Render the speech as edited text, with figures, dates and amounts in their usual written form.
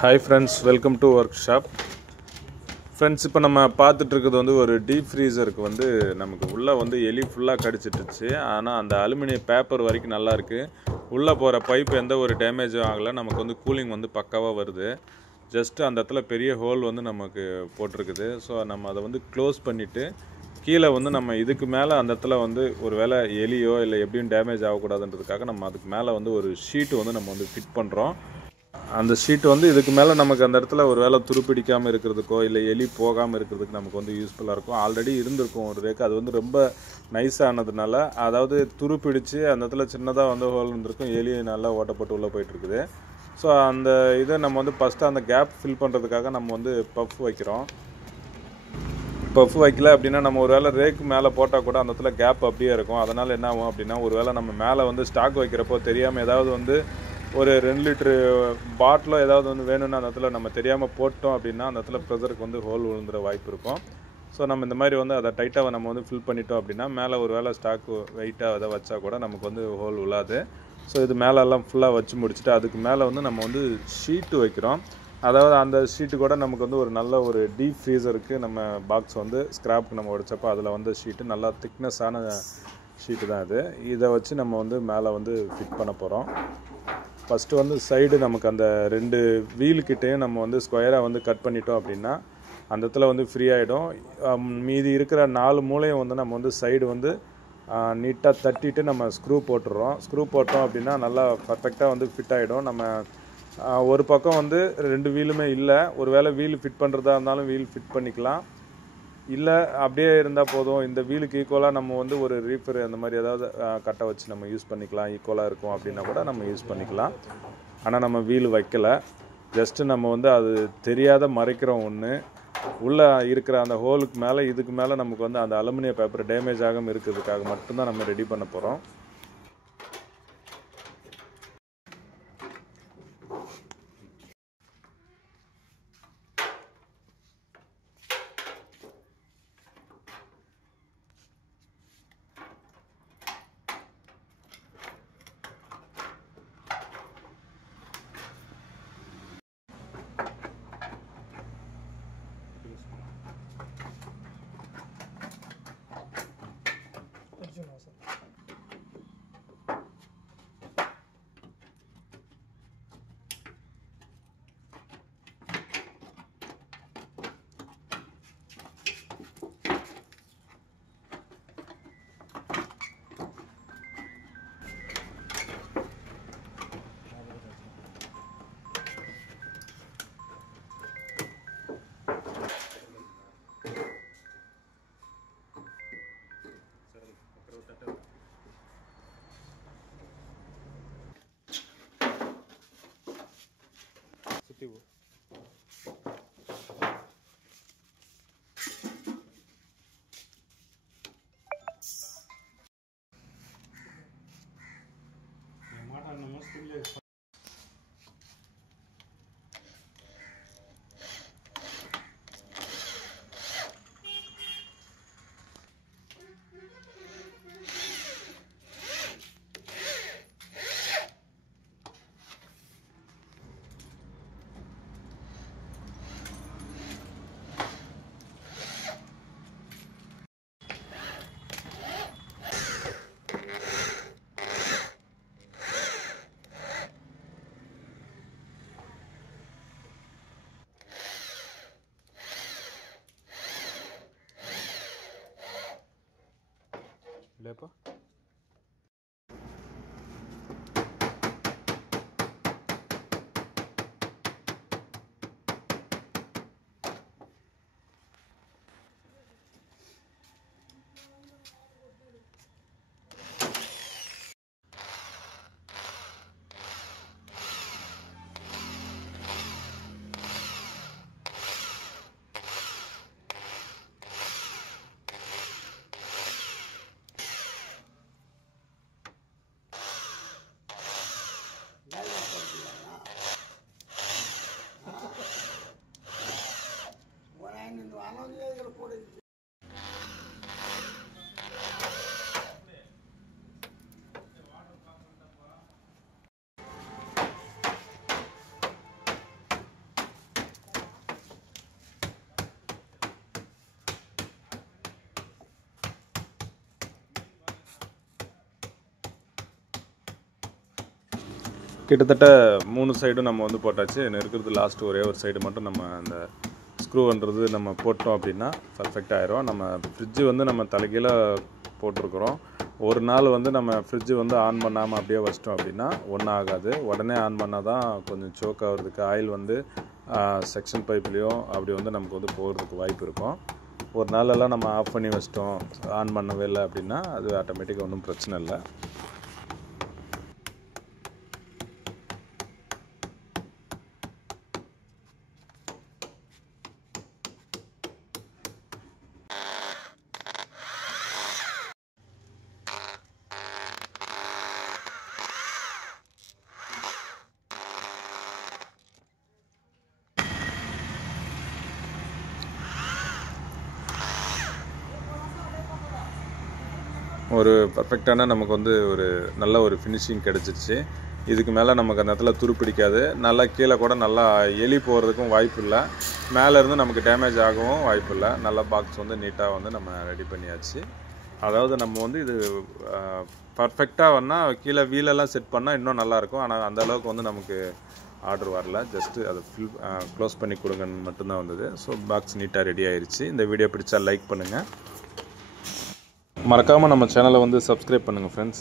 Hi friends, welcome to work shop. Friends, இப்போ நம்ம பார்த்துட்டு இருக்கிறது வந்து ஒரு டீப் ஃப்ரீசருக்கு வந்து நமக்கு உள்ளே வந்து எலி ஃபுல்லாக கடிச்சிட்டுச்சு. ஆனால் அந்த அலுமினியம் பேப்பர் வரைக்கும் நல்லாயிருக்கு. உள்ளே போகிற பைப் எந்த ஒரு டேமேஜும் ஆகலை. நமக்கு வந்து கூலிங் வந்து பக்காவாக வருது. ஜஸ்ட்டு அந்த இடத்துல பெரிய ஹோல் வந்து நமக்கு போட்டிருக்குது. ஸோ நம்ம அதை வந்து க்ளோஸ் பண்ணிவிட்டு கீழே வந்து நம்ம இதுக்கு மேலே அந்த இடத்துல வந்து ஒரு வேளை எலியோ இல்லை எப்படியும் டேமேஜ் ஆகக்கூடாதுன்றதுக்காக நம்ம அதுக்கு மேலே வந்து ஒரு ஷீட்டு வந்து நம்ம வந்து ஃபிட் பண்ணுறோம். அந்த ஷீட் வந்து இதுக்கு மேலே நமக்கு அந்த இடத்துல ஒரு வேளை துருப்பிடிக்காமல் இருக்கிறதுக்கோ இல்லை எலி போகாமல் இருக்கிறதுக்கு நமக்கு வந்து யூஸ்ஃபுல்லாக இருக்கும். ஆல்ரெடி இருந்திருக்கும் ஒரு ரேக்கு, அது வந்து ரொம்ப நைஸானதுனால, அதாவது துருப்பிடிச்சு அந்த இடத்துல சின்னதாக வந்து ஹோல் இருந்திருக்கும், எலி நல்லா ஓட்டப்பட்டு உள்ளே போயிட்டுருக்குது. ஸோ அந்த இதை நம்ம வந்து ஃபஸ்ட்டு அந்த கேப் ஃபில் பண்ணுறதுக்காக நம்ம வந்து பஃப் வைக்கிறோம். பஃப் வைக்கல அப்படின்னா நம்ம ஒரு வேளை ரேக்கு மேலே போட்டால் கூட அந்த இடத்துல கேப் அப்படியே இருக்கும். அதனால் என்ன ஆகும் அப்படின்னா, ஒரு வேளை நம்ம மேலே வந்து ஸ்டாக் வைக்கிறப்போ தெரியாமல் ஏதாவது வந்து ஒரு 2 லிட்ரு பாட்டிலோ ஏதாவது வந்து வேணும்னு அந்த இடத்துல நம்ம தெரியாமல் போட்டோம் அப்படின்னா அந்த இடத்துல ப்ரெஷருக்கு வந்து ஹோல் விழுந்துற வாய்ப்பு இருக்கும். ஸோ நம்ம இந்த மாதிரி வந்து அதை டைட்டாக நம்ம வந்து ஃபில் பண்ணிட்டோம் அப்படின்னா மேலே ஒரு வேளை ஸ்டாக்கு வெயிட்டாக அதை வச்சா கூட நமக்கு வந்து ஹோல் விழாது. ஸோ இது மேலெல்லாம் ஃபுல்லாக வச்சு முடிச்சுட்டு அதுக்கு மேலே வந்து நம்ம வந்து ஷீட்டு வைக்கிறோம். அதாவது அந்த ஷீட்டு கூட நமக்கு வந்து ஒரு நல்ல ஒரு டீப் ஃப்ரீசருக்கு நம்ம பாக்ஸ் வந்து ஸ்க்ராப்புக்கு நம்ம உடைச்சப்போ அதில் வந்து ஷீட்டு நல்லா திக்னஸான ஷீட்டு தான் இது. இதை வச்சு நம்ம வந்து மேலே வந்து ஃபிட் பண்ண போகிறோம். ஃபஸ்ட்டு வந்து சைடு நமக்கு அந்த 2 வீலுக்கிட்டையும் நம்ம வந்து ஸ்கொயராக வந்து கட் பண்ணிட்டோம் அப்படின்னா அந்த இடத்துல வந்து ஃப்ரீ ஆகிடும். மீதி இருக்கிற 4 மூலையும் வந்து நம்ம வந்து சைடு வந்து நீட்டாக தட்டிட்டு நம்ம ஸ்க்ரூ போட்டுடுறோம். ஸ்க்ரூ போட்டோம் அப்படின்னா நல்லா பர்ஃபெக்டாக வந்து ஃபிட் ஆகிடும். நம்ம ஒரு பக்கம் வந்து 2 வீலுமே இல்லை, ஒரு வேளை வீல் ஃபிட் பண்ணுறதா இருந்தாலும் வீல் ஃபிட் பண்ணிக்கலாம். இல்லை அப்படியே இருந்தால் போதும், இந்த வீலுக்கு ஈக்குவலாக நம்ம வந்து ஒரு ரீஃபர் அந்த மாதிரி ஏதாவது கட்டை வச்சு நம்ம யூஸ் பண்ணிக்கலாம், ஈக்குவலாக இருக்கும் அப்படின்னா கூட நம்ம யூஸ் பண்ணிக்கலாம். ஆனால் நம்ம வீல் வைக்கலை, ஜஸ்ட்டு நம்ம வந்து அது தெரியாத மறைக்கிறோம். ஒன்று உள்ளே இருக்கிற அந்த ஹோலுக்கு மேலே இதுக்கு மேலே நமக்கு வந்து அந்த அலுமினியம் பேப்பர் டேமேஜ் ஆகாமல் இருக்கிறதுக்காக மட்டும்தான் நம்ம ரெடி பண்ண போகிறோம். இல்லைப்பா, கிட்டத்தட்ட 3 சைடும் நம்ம வந்து போட்டாச்சு. இருக்கிறது லாஸ்ட் ஒரே ஒரு சைடு மட்டும் நம்ம அந்த ஸ்க்ரூன்றது நம்ம போட்டோம் அப்படின்னா பர்ஃபெக்ட் ஆயிரும். நம்ம ஃப்ரிட்ஜு வந்து நம்ம தலைகீழ போட்டிருக்கிறோம். ஒரு நாள் வந்து நம்ம ஃப்ரிட்ஜு வந்து ஆன் பண்ணாமல் அப்படியே வச்சிட்டோம் அப்படின்னா ஒன்றும் ஆகாது. உடனே ஆன் பண்ணால் தான் கொஞ்சம் சோக் ஆகிறதுக்கு ஆயில் வந்து செக்ஷன் பைப்லேயோ அப்படி வந்து நமக்கு வந்து போகிறதுக்கு வாய்ப்பு இருக்கும். ஒரு நாளெல்லாம் நம்ம ஆஃப் பண்ணி வச்சிட்டோம், ஆன் பண்ணவே இல்லை அப்படின்னா அது ஆட்டோமேட்டிக்காக ஒன்றும் பிரச்சனை இல்லை. ஒரு பர்ஃபெக்டான நமக்கு வந்து ஒரு நல்ல ஒரு ஃபினிஷிங் கிடச்சிருச்சு. இதுக்கு மேலே நமக்கு அந்த இடத்துல துருப்பிடிக்காது. நல்லா கீழே கூட நல்லா எலி போகிறதுக்கும் வாய்ப்பு இல்லை. மேலேருந்து நமக்கு டேமேஜ் ஆகவும் வாய்ப்பு இல்லை. நல்லா பாக்ஸ் வந்து நீட்டாக வந்து நம்ம ரெடி பண்ணியாச்சு. அதாவது நம்ம வந்து இது பர்ஃபெக்டாக வேணால் கீழே வீலெல்லாம் செட் பண்ணால் இன்னும் நல்லாயிருக்கும். ஆனால் அந்த அளவுக்கு வந்து நமக்கு ஆர்டர் வரல. ஜஸ்ட்டு அதை க்ளோஸ் பண்ணி கொடுங்கன்னு மட்டும்தான் வந்தது. ஸோ பாக்ஸ் நீட்டாக ரெடி ஆயிடுச்சு. இந்த வீடியோ பிடிச்சா லைக் பண்ணுங்கள். மறக்காமல் நம்ம சேனலை வந்து சப்ஸ்கிரைப் பண்ணுங்கள் ஃப்ரெண்ட்ஸ்.